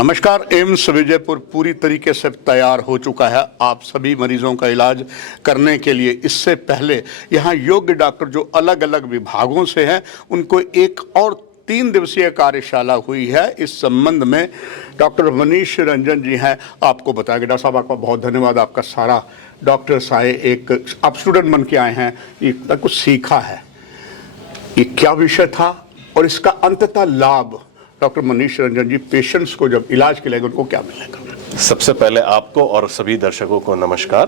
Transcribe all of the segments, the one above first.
नमस्कार। एम्स विजयपुर पूरी तरीके से तैयार हो चुका है आप सभी मरीजों का इलाज करने के लिए। इससे पहले यहाँ योग्य डॉक्टर जो अलग अलग विभागों से हैं उनको एक और 3 दिवसीय कार्यशाला हुई है। इस संबंध में डॉक्टर मनीष रंजन जी हैं, आपको बताएंगे। डॉक्टर साहब, आपका बहुत धन्यवाद। आपका सारा डॉक्टर्स आए, एक आप स्टूडेंट बन के आए हैं, ये कुछ सीखा है। ये क्या विषय था और इसका अंततः लाभ डॉक्टर मनीष रंजन जी पेशेंट्स को जब इलाज के लिए उनको क्या मिलेगा? सबसे पहले आपको और सभी दर्शकों को नमस्कार।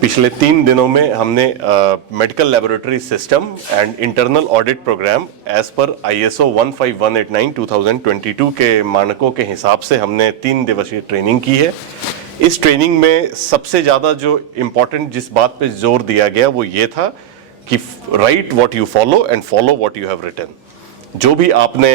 पिछले 3 दिनों में हमने medical laboratory system and internal audit program as per ISO 15189 2022 के मानकों के हिसाब से हमने 3 दिवसीय ट्रेनिंग की है। इस ट्रेनिंग में सबसे ज़्यादा जो इम्पोर्टेंट जिस बात पे जोर दिया गया वो ये था कि write what you follow and follow what you have written. जो भी आपने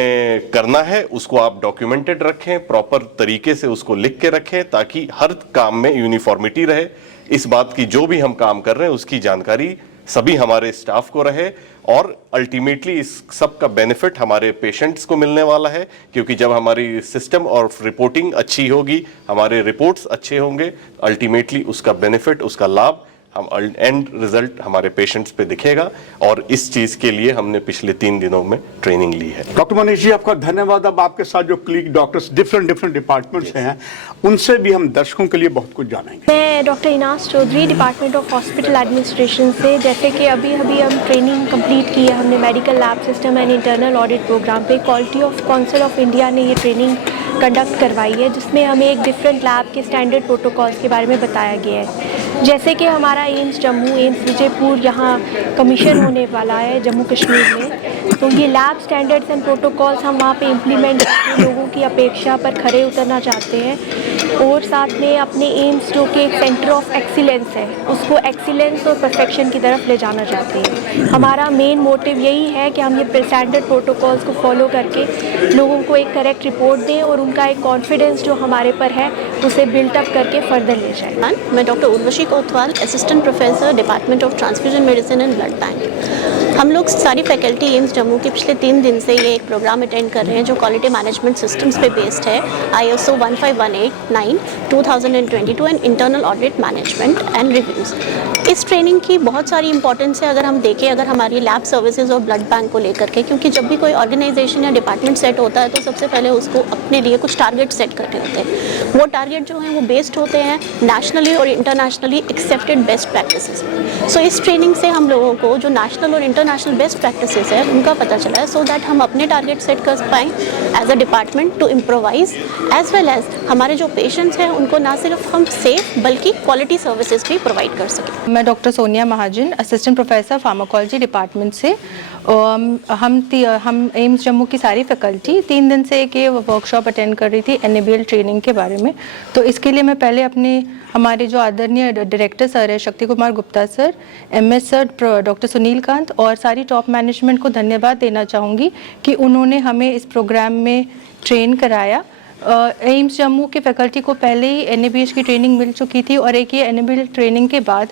करना है उसको आप डॉक्यूमेंटेड रखें, प्रॉपर तरीके से उसको लिख के रखें ताकि हर काम में यूनिफॉर्मिटी रहे। इस बात की जो भी हम काम कर रहे हैं उसकी जानकारी सभी हमारे स्टाफ को रहे और अल्टीमेटली इस सब का बेनिफिट हमारे पेशेंट्स को मिलने वाला है, क्योंकि जब हमारी सिस्टम और रिपोर्टिंग अच्छी होगी, हमारे रिपोर्ट्स अच्छे होंगे, अल्टीमेटली उसका बेनिफिट, उसका लाभ हम एंड रिजल्ट हमारे पेशेंट्स पे दिखेगा। और इस चीज के लिए हमने पिछले 3 दिनों में ट्रेनिंग ली है। डॉक्टर मनीष जी, आपका धन्यवाद। अब आपके साथ जो क्लिक डॉक्टर्स डिफरेंट डिपार्टमेंट से हैं उनसे भी हम दर्शकों के लिए बहुत कुछ जानेंगे। मैं doctor Inas Chaudhary, department of hospital administration से। जैसे कि अभी हम ट्रेनिंग कंप्लीट की है हमने medical lab system and internal audit program पे। Quality of council of India ने ये ट्रेनिंग कंडक्ट करवाई है, जिसमें हमें एक डिफरेंट लैब के स्टैंडर्ड प्रोटोकॉल्स के बारे में बताया गया है। जैसे कि हमारा एम्स जम्मू, एम्स विजयपुर यहाँ कमीशन होने वाला है जम्मू कश्मीर में, तो ये लैब स्टैंडर्ड्स एंड प्रोटोकॉल्स हम वहाँ पे इम्प्लीमेंट करके लोगों की अपेक्षा पर खरे उतरना चाहते हैं। और साथ में अपने एम्स जो कि एक सेंटर ऑफ एक्सीलेंस है उसको एक्सीलेंस और परफेक्शन की तरफ ले जाना चाहते हैं। हमारा मेन मोटिव यही है कि हम ये स्टैंडर्ड प्रोटोकॉल्स को फॉलो करके लोगों को एक करेक्ट रिपोर्ट दें और उनका एक कॉन्फिडेंस जो हमारे पर है उसे बिल्टअप करके फर्दर ले जाए। मैं doctor Urvashi Kotwal, assistant professor, department of transfusion medicine and blood bank. हम लोग सारी फैकल्टी एम्स जम्मू के पिछले 3 दिन से ये एक प्रोग्राम अटेंड कर रहे हैं जो क्वालिटी मैनेजमेंट सिस्टम्स पे बेस्ड है, ISO 15189 2022 and internal audit management and reviews. इस ट्रेनिंग की बहुत सारी इंपॉर्टेंस है अगर हम देखें, अगर हमारी लैब सर्विसेज और ब्लड बैंक को लेकर के, क्योंकि जब भी कोई ऑर्गेनाइजेशन या डिपार्टमेंट सेट होता है तो सबसे पहले उसको अपने लिए कुछ टारगेट सेट करने होते हैं। वो टारगेट जो हैं वो बेस्ड होते हैं नेशनली और इंटरनेशनली एक्सेप्टेड बेस्ट प्रैक्टिसेस। सो इस ट्रेनिंग से हम लोगों को जो नेशनल और इंटरनेशनल बेस्ट प्रैक्टिसेस है उनका पता चला है, सो दैट हम अपने टारगेट सेट कर पाएँ as a department to improvise as well as हमारे जो पेशेंट्स हैं उनको ना सिर्फ हम सेफ बल्कि क्वालिटी सर्विसेज भी प्रोवाइड कर सकें। मैं डॉक्टर सोनिया महाजन, असिस्टेंट प्रोफेसर फार्माकोलॉजी डिपार्टमेंट से। हम एम्स जम्मू की सारी फैकल्टी 3 दिन से एक ये वर्कशॉप अटेंड कर रही थी NABL ट्रेनिंग के बारे में। तो इसके लिए मैं पहले हमारे जो आदरणीय डायरेक्टर सर है शक्ति Kumar Gupta sir, MS sir doctor Sunil Kant और सारी टॉप मैनेजमेंट को धन्यवाद देना चाहूँगी कि उन्होंने हमें इस प्रोग्राम में ट्रेन कराया। एम्स जम्मू के फैकल्टी को पहले ही NABH की ट्रेनिंग मिल चुकी थी और एक ये NABL ट्रेनिंग के बाद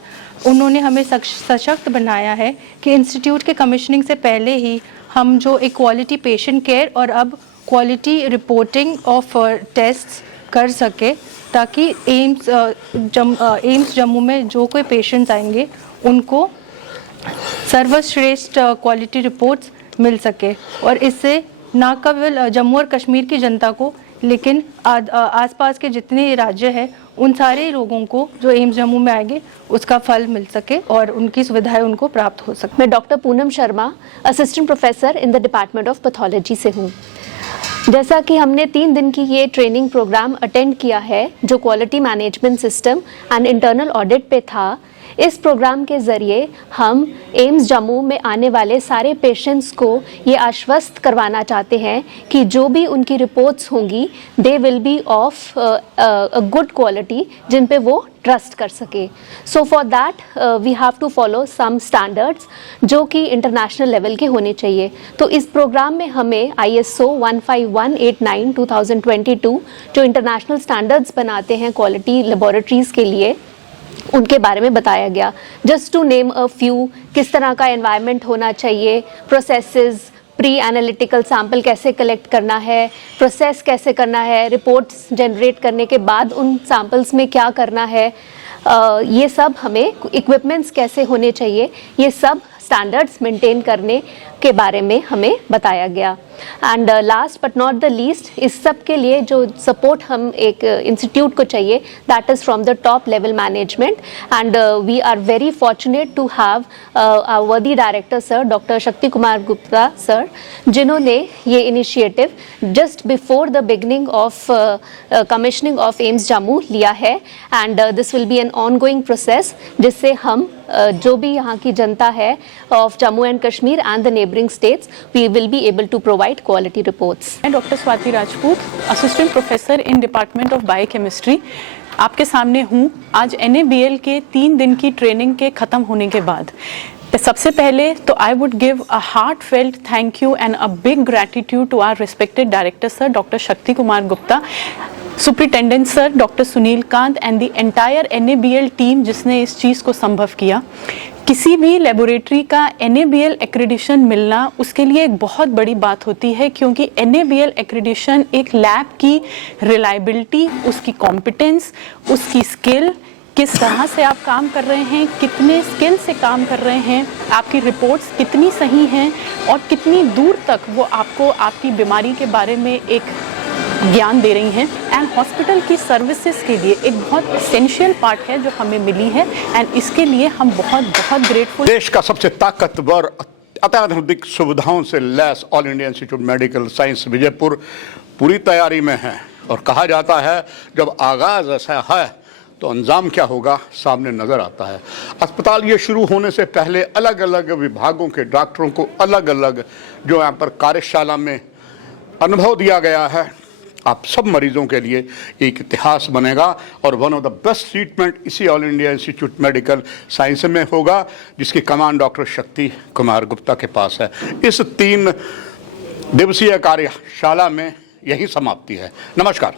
उन्होंने हमें सशक्त बनाया है कि इंस्टीट्यूट के कमीशनिंग से पहले ही हम जो एक क्वालिटी पेशेंट केयर और अब क्वालिटी रिपोर्टिंग ऑफ टेस्ट्स कर सके, ताकि एम्स जम्मू में जो कोई पेशेंट्स आएंगे उनको सर्वश्रेष्ठ क्वालिटी रिपोर्ट्स मिल सके। और इससे ना केवल जम्मू और कश्मीर की जनता को लेकिन आसपास के जितने राज्य हैं उन सारे लोगों को जो एम्स जम्मू में आएंगे उसका फल मिल सके और उनकी सुविधाएं उनको प्राप्त हो सके। मैं doctor Poonam Sharma, assistant professor in the department of pathology से हूँ। जैसा कि हमने 3 दिन की ये ट्रेनिंग प्रोग्राम अटेंड किया है जो quality management system and internal audit पे था, इस प्रोग्राम के ज़रिए हम एम्स जम्मू में आने वाले सारे पेशेंट्स को ये आश्वस्त करवाना चाहते हैं कि जो भी उनकी रिपोर्ट्स होंगी they will be of a good quality, जिन पे वो ट्रस्ट कर सके। So for that we have to follow some standards जो कि इंटरनेशनल लेवल के होने चाहिए। तो इस प्रोग्राम में हमें ISO 15189 2022 जो इंटरनेशनल स्टैंडर्ड्स बनाते हैं क्वालिटी लेबोरेटरीज़ के लिए, उनके बारे में बताया गया। Just to name a few, किस तरह का एनवायरनमेंट होना चाहिए, प्रोसेसेस, प्री एनालिटिकल सैंपल कैसे कलेक्ट करना है, प्रोसेस कैसे करना है, रिपोर्ट्स जनरेट करने के बाद उन सैंपल्स में क्या करना है, ये सब हमें इक्विपमेंट्स कैसे होने चाहिए, ये सब स्टैंडर्ड्स मेंटेन करने के बारे में हमें बताया गया। And last but not the least, इस सब के लिए जो सपोर्ट हम एक इंस्टीट्यूट को चाहिए, that is from the top level management. And we are very fortunate to have our worthy director sir doctor Shakti Kumar Gupta sir, जिन्होंने ये initiative just before the beginning of commissioning of AIIMS Jammu लिया है। And this will be an ongoing process, जिससे हम जो भी यहाँ की जनता है of Jammu and Kashmir and the neighbouring states, we will be able to provide quality reports. मैं doctor Swati Rajput, assistant professor in department of biochemistry, आपके सामने हूँ आज NABL के 3 दिन की ट्रेनिंग के ख़त्म होने के बाद। सबसे पहले तो I would give a heartfelt thank you and a big gratitude to our respected director sir doctor Shakti Kumar Gupta, superintendent sir doctor Sunil Kant and the entire NABL team जिसने इस चीज़ को संभव किया। किसी भी लेबोरेटरी का NABL एक्रेडिशन मिलना उसके लिए एक बहुत बड़ी बात होती है, क्योंकि NABL एक्रेडिशन एक लैब की रिलायबिलिटी, उसकी कॉम्पिटेंस, उसकी स्किल, किस तरह से आप काम कर रहे हैं, कितने स्किल से काम कर रहे हैं, आपकी रिपोर्ट्स कितनी सही हैं और कितनी दूर तक वो आपको आपकी बीमारी के बारे में एक ज्ञान दे रही हैं। एंड हॉस्पिटल की सर्विसेज के लिए एक बहुत एसेंशियल पार्ट है जो हमें मिली है, एंड इसके लिए हम बहुत बहुत ग्रेटफुल। देश का सबसे ताकतवर, अत्याधुनिक सुविधाओं से लैस all India institute medical science Vijaypur पूरी तैयारी में है, और कहा जाता है जब आगाज ऐसा है तो अंजाम क्या होगा सामने नजर आता है। अस्पताल ये शुरू होने से पहले अलग अलग विभागों के डॉक्टरों को अलग अलग जो यहाँ पर कार्यशाला में अनुभव दिया गया है, आप सब मरीजों के लिए एक इतिहास बनेगा, और one of the best treatment इसी all India institute medical science में होगा, जिसकी कमान डॉक्टर शक्ति कुमार गुप्ता के पास है। इस 3 दिवसीय कार्यशाला में यही समाप्ति है। नमस्कार।